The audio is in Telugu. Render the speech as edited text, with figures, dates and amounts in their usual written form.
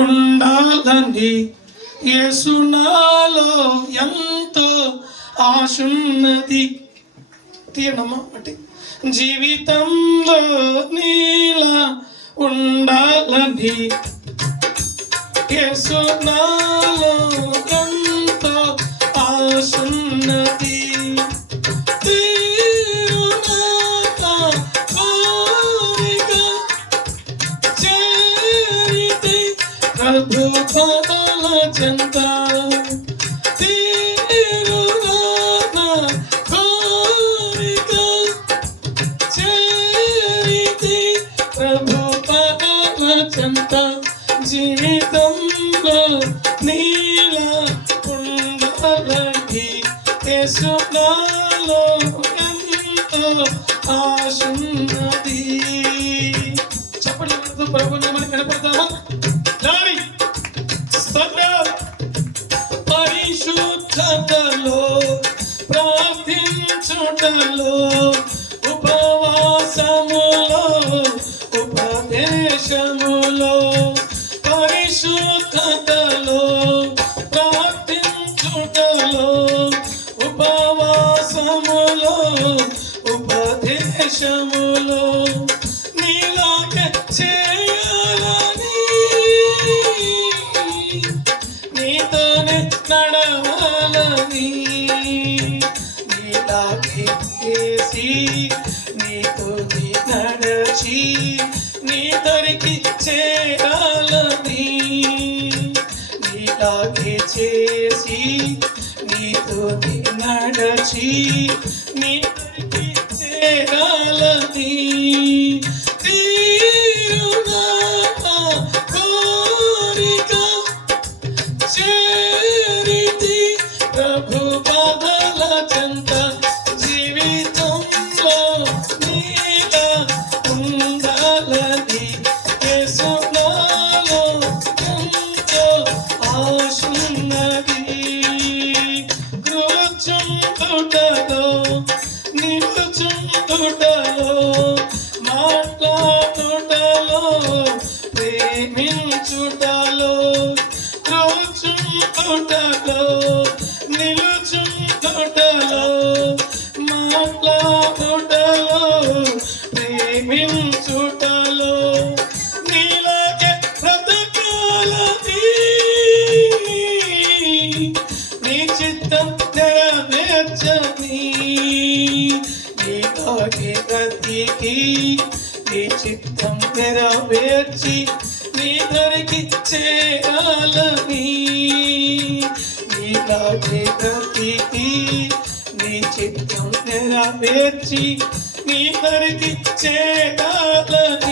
ఉండాలని యేసు నాలో ఎంతో ఆశున్నది. తీయనమ్మా అంటే జీవితంలో నీలా ఉండాలని యేసు నాలో ఎంతో ఆశున్నది. ప్రభు పాదాల చెంత తీరునా కోరిక చేరితి ప్రభు పాదాల చెంత జీవితంలో నీలా ఉండాలని యేసు నాలో ఎంతో ఆశున్నది. చెప్పండి ప్రభు నామని కనపడతామా? పరిశుద్ధతలో ప్రార్థించుటలో ఉపవాసములో ఉపదేశములో పరిశుద్ధతలో ప్రార్థించుటలో ఉపవాసములో ఉపదేశములో నీలాగే చేయాలని నీతోనే నడవాలని నీలాగే చేసి నీతోనే నడచి నీ దరికి చేరాలని నీలాగే చేసి నీతోనే నడచి నీ దరికి చేరాలని తీరునా కోరిక చేరితి ప్రభు పాదాల చెంత జీవితంలో నీలా ఉండాలని యేసు నాలో ఎంతో ఆశున్నది. కూర్చుంటుటలో నిలుచుంటుటలో మాట్లాడుటలో ప్రేమించుటలో కూర్చుంటుటలో నిలుచుంటుటలో మాట్లాడుటలో ప్రేమించుటలో నీలాగే బ్రతకాలని నీ చిత్తం నెరవేర్చని నీలాగే బ్రతికి నీ చిత్తం నెరవేర్చి నీ దరికి చేరాలని నీలాగే బ్రతికి నీ చిత్తం నెరవేర్చి నీ దరికి చేరాలని